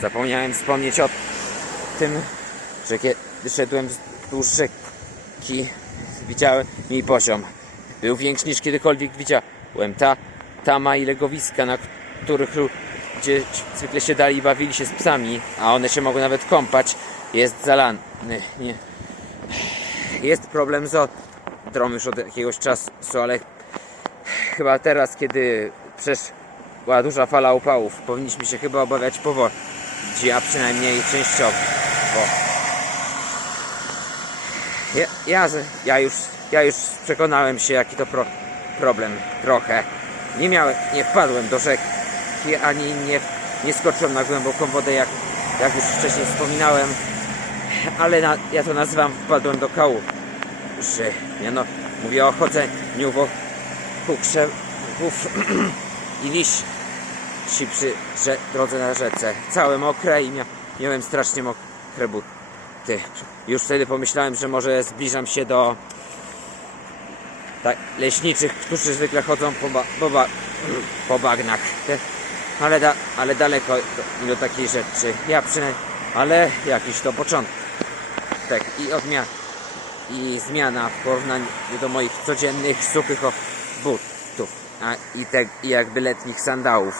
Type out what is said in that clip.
Zapomniałem wspomnieć o tym, że kiedy szedłem wzdłuż rzeki, widziałem jej poziom. Był większy niż kiedykolwiek widziałem. Ta, tama i legowiska, na których ludzie zwykle się dali i bawili się z psami, a one się mogły nawet kąpać, jest zalany. Nie. Jest problem z odrą już od jakiegoś czasu, ale chyba teraz, kiedy przeszła duża fala upałów, powinniśmy się chyba obawiać powodzi, a przynajmniej częściowo. Ja, ja, że- ja, już, ja już przekonałem się, jaki to pro, problem trochę. Nie miałem, nie wpadłem do rzeki, ani nie, nie skoczyłem na głęboką wodę, jak, jak już wcześniej wspominałem, ale na, ja to nazywam wpadłem do kałuży. Miano, mówię o chodzeniu wokół krzewów i liści przy rze, drodze na rzece. Całe mokre i mia, miałem strasznie mokre buty. Już wtedy pomyślałem, że może zbliżam się do tak, leśniczych, którzy zwykle chodzą po, ba, po, ba, po bagnach. Ale, da, ale daleko do, do takiej rzeczy. Ja przynajmniej, ale jakiś to początek i odmia i zmiana w porównaniu do moich codziennych suchych butów, a i, te, i jakby letnich sandałów.